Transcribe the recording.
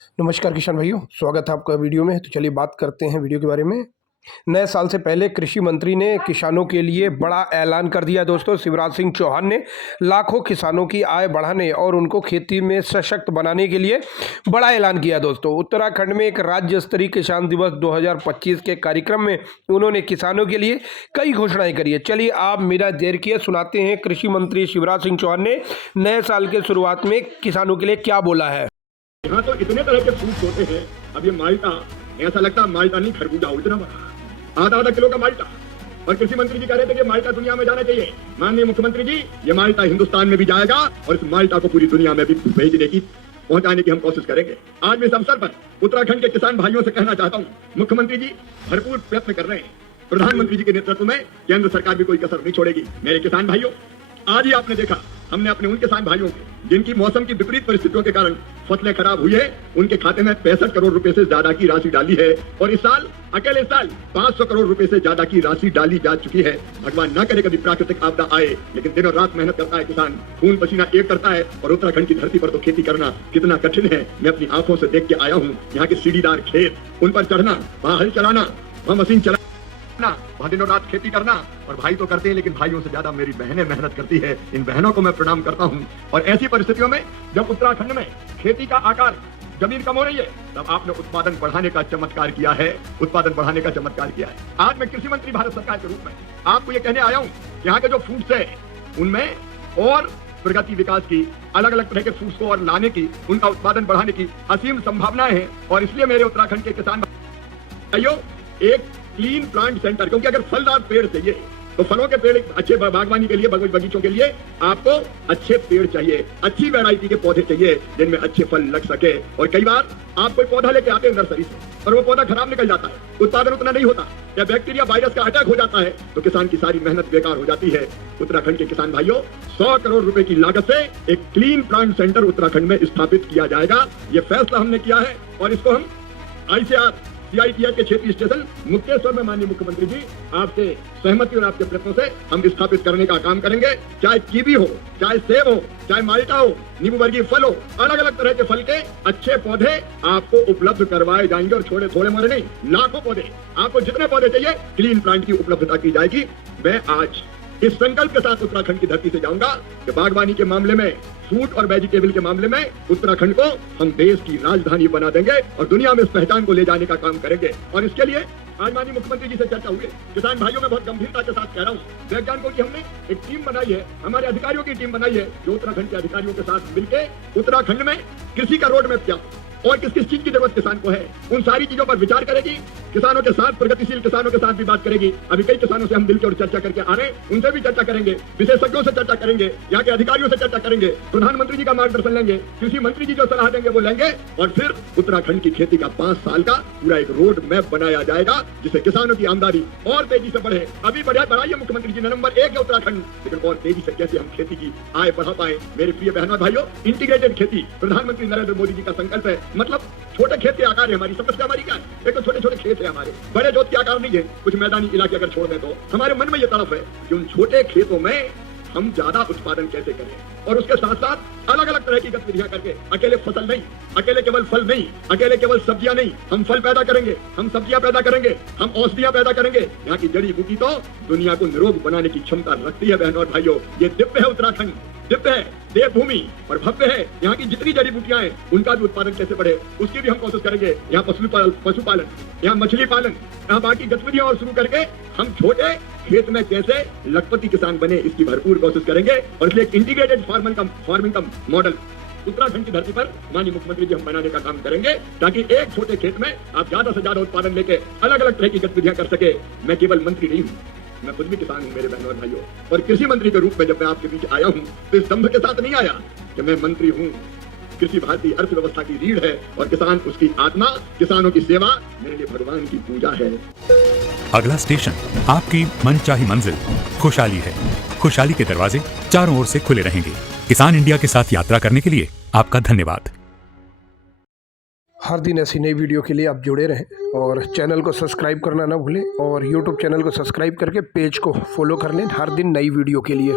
नमस्कार किसान भाइयों, स्वागत है आपका वीडियो में। तो चलिए बात करते हैं वीडियो के बारे में। नए साल से पहले कृषि मंत्री ने किसानों के लिए बड़ा ऐलान कर दिया दोस्तों। शिवराज सिंह चौहान ने लाखों किसानों की आय बढ़ाने और उनको खेती में सशक्त बनाने के लिए बड़ा ऐलान किया दोस्तों। उत्तराखंड में एक राज्य स्तरीय किसान दिवस 2025 के कार्यक्रम में उन्होंने किसानों के लिए कई घोषणाएं करी है। चलिए आप मेरा देर किए सुनाते हैं कृषि मंत्री शिवराज सिंह चौहान ने नए साल के शुरुआत में किसानों के लिए क्या बोला है। यहाँ तो इतने तरह के फ्रूट होते हैं। अब ये माल्टा, ऐसा लगता है माल्टा नहीं खरबूजा हो, इतना बड़ा आधा आधा किलो का माल्टा। और कृषि मंत्री जी कह रहे थे कि माल्टा दुनिया में जाना चाहिए। माननीय मुख्यमंत्री जी, ये माल्टा हिंदुस्तान में भी जाएगा और इस माल्टा को पूरी दुनिया में भी भेजने की, पहुंचाने की हम कोशिश करेंगे। आज मैं इस अवसर पर उत्तराखंड के किसान भाइयों से कहना चाहता हूँ, मुख्यमंत्री जी भरपूर प्रयत्न कर रहे हैं। प्रधानमंत्री जी के नेतृत्व में केंद्र सरकार भी कोई कसर नहीं छोड़ेगी। मेरे किसान भाइयों, आज ही आपने देखा, हमने अपने उन किसान भाइयों के जिनकी मौसम की विपरीत परिस्थितियों के कारण फसलें खराब हुई है, उनके खाते में 65 करोड़ रुपए से ज्यादा की राशि डाली है। और इस साल, अकेले साल 500 करोड़ रुपए से ज्यादा की राशि डाली जा चुकी है। भगवान न करे कभी प्राकृतिक आपदा आए, लेकिन दिनों रात मेहनत करता है किसान, खून पसीना एक करता है। और उत्तराखंड की धरती पर तो खेती करना कितना कठिन है, मैं अपनी आंखों से देख के आया हूँ। यहाँ के सीढ़ीदार खेत, उन पर चढ़ना, वहाँ हल चलाना, वहाँ मशीन चलाना, वहाँ दिनों रात खेती करना। और भाई तो करते हैं, लेकिन भाइयों से ज्यादा मेरी बहनें मेहनत करती है। इन बहनों को मैं प्रणाम करता हूँ। और ऐसी परिस्थितियों में जब उत्तराखंड में खेती का आकार, जमीन कम हो रही है, तब आपने उत्पादन बढ़ाने का चमत्कार किया है। उत्पादन बढ़ाने का चमत्कार किया है। आज मैं कृषि मंत्री भारत सरकार के रूप में आपको ये कहने आया हूँ, यहाँ के जो फ्रूट्स है उनमें और प्रगति विकास की, अलग अलग तरह के फ्रूट्स को और लाने की, उनका उत्पादन बढ़ाने की असीम संभावनाएं हैं। और इसलिए मेरे उत्तराखंड के किसान भाइयों, एक क्लीन प्लांट सेंटर, क्योंकि अगर फलदार पेड़ चाहिए तो फलों के पेड़ अच्छे बागवानी के लिए, बगीचों के लिए आपको अच्छे पेड़ चाहिए, अच्छी वैरायटी के पौधे चाहिए जिनमें अच्छे फल लग सके। और कई बार आप कोई पौधा लेके आते हैं नर्सरी से और वो पौधा खराब निकल जाता है, उत्पादन उतना नहीं होता, या बैक्टीरिया वायरस का अटैक हो जाता है, तो किसान की सारी मेहनत बेकार हो जाती है। उत्तराखंड के किसान भाइयों, 100 करोड़ रुपए की लागत से एक क्लीन प्लांट सेंटर उत्तराखंड में स्थापित किया जाएगा। ये फैसला हमने किया है और इसको हम ICR CITF के क्षेत्रीय स्टेशन मुक्तेश्वर में माननीय मुख्यमंत्री जी आपसे सहमति और आपके प्रयत्नों से हम स्थापित करने का काम करेंगे। चाहे कीवी हो, चाहे सेब हो, चाहे माल्टा हो, नींबू वर्गीय फल हो, अलग अलग तरह के फल के अच्छे पौधे आपको उपलब्ध करवाए जाएंगे। और थोड़े मोरे नहीं, लाखों पौधे, आपको जितने पौधे चाहिए क्लीन प्लांट की उपलब्धता की जाएगी। मैं आज इस संकल्प के साथ उत्तराखंड की धरती से जाऊंगा कि बागवानी के मामले में, फ्रूट और वेजिटेबल के मामले में उत्तराखंड को हम देश की राजधानी बना देंगे और दुनिया में इस पहचान को ले जाने का काम करेंगे। और इसके लिए आज माननीय मुख्यमंत्री जी से चर्चा हुई। किसान भाइयों, मैं बहुत गंभीरता के साथ कह रहा हूँ, वैज्ञानिकों की हमने एक टीम बनाई है, हमारे अधिकारियों की टीम बनाई है, जो उत्तराखंड के अधिकारियों के साथ मिलकर उत्तराखंड में कृषि का रोड मैप क्या और किस किस चीज की जरूरत किसान को है, उन सारी चीजों पर विचार करेगी। किसानों के साथ, प्रगतिशील किसानों के साथ भी बात करेगी। अभी कई किसानों से हम मिलकर और चर्चा करके आ रहे हैं, उनसे भी चर्चा करेंगे, विशेषज्ञों से चर्चा करेंगे, यहाँ के अधिकारियों से चर्चा करेंगे, प्रधानमंत्री जी का मार्गदर्शन लेंगे, कृषि मंत्री जी जो सलाह देंगे वो लेंगे। और फिर उत्तराखंड की खेती का 5 साल का पूरा एक रोड मैप बनाया जाएगा, जिससे किसानों की आमदनी और तेजी से बढ़े। अभी बढ़ाइए मुख्यमंत्री जी, नंबर 1 है उत्तराखंड, लेकिन और तेजी से कैसे हम खेती की आय बढ़ा पाए। मेरे प्रिय बहनों भाइयों, इंटीग्रेटेड खेती प्रधानमंत्री नरेंद्र मोदी जी का संकल्प है। मतलब छोटे खेत के आकार है हमारी समस्या। हमारी क्या है, एक तो छोटे छोटे खेत है हमारे, बड़े जोत के आकार नहीं है। कुछ मैदानी इलाके अगर छोड़ दें तो हमारे मन में ये तड़प है कि उन छोटे खेतों में हम ज्यादा उत्पादन कैसे करें। और उसके साथ साथ अलग अलग तरह की गतिविधियां करके, अकेले फसल नहीं, अकेले केवल फल नहीं, अकेले केवल सब्जियां नहीं, हम फल पैदा करेंगे, हम सब्जियां पैदा करेंगे, हम औषधियां पैदा करेंगे। यहाँ की जड़ी बूटी तो दुनिया को निरोग बनाने की क्षमता रखती है। बहनों और भाइयों, ये दिव्य है उत्तराखंड, दिव्य है, देवभूमि और भव्य है। यहाँ की जितनी जड़ी बूटियां हैं उनका भी उत्पादन कैसे बढ़े, उसकी भी हम कोशिश करेंगे। यहाँ पशुपालन, यहाँ मछली पालन, यहाँ बाकी गतिविधियां और शुरू करके हम छोटे खेत में कैसे लखपति किसान बने, इसकी भरपूर कोशिश करेंगे। और इसलिए एक इंटीग्रेटेड फार्मिंग का मॉडल उत्तराखंड की धरती पर माननीय मुख्यमंत्री जी हम बनाने का काम करेंगे, ताकि एक छोटे खेत में आप ज्यादा से ज्यादा उत्पादन लेके अलग अलग तरह की गतिविधियां कर सके। मैं केवल मंत्री नहीं हूँ, मैं खुद भी किसान हूँ मेरे बहनों और भाइयों। और कृषि मंत्री के रूप में जब मैं आपके बीच आया हूँ तो इस स्तंभ के साथ नहीं आया कि मैं मंत्री हूँ। कृषि भारतीय अर्थव्यवस्था की रीढ़ है और किसान उसकी आत्मा, किसानों की सेवा मेरे लिए भगवान की पूजा है। अगला स्टेशन आपकी मनचाही मंजिल खुशहाली है। खुशहाली के दरवाजे चारों ओर से खुले रहेंगे। किसान इंडिया के साथ यात्रा करने के लिए आपका धन्यवाद। हर दिन ऐसी नई वीडियो के लिए आप जुड़े रहें और चैनल को सब्सक्राइब करना ना भूलें। और यूट्यूब चैनल को सब्सक्राइब करके पेज को फॉलो कर लें हर दिन नई वीडियो के लिए।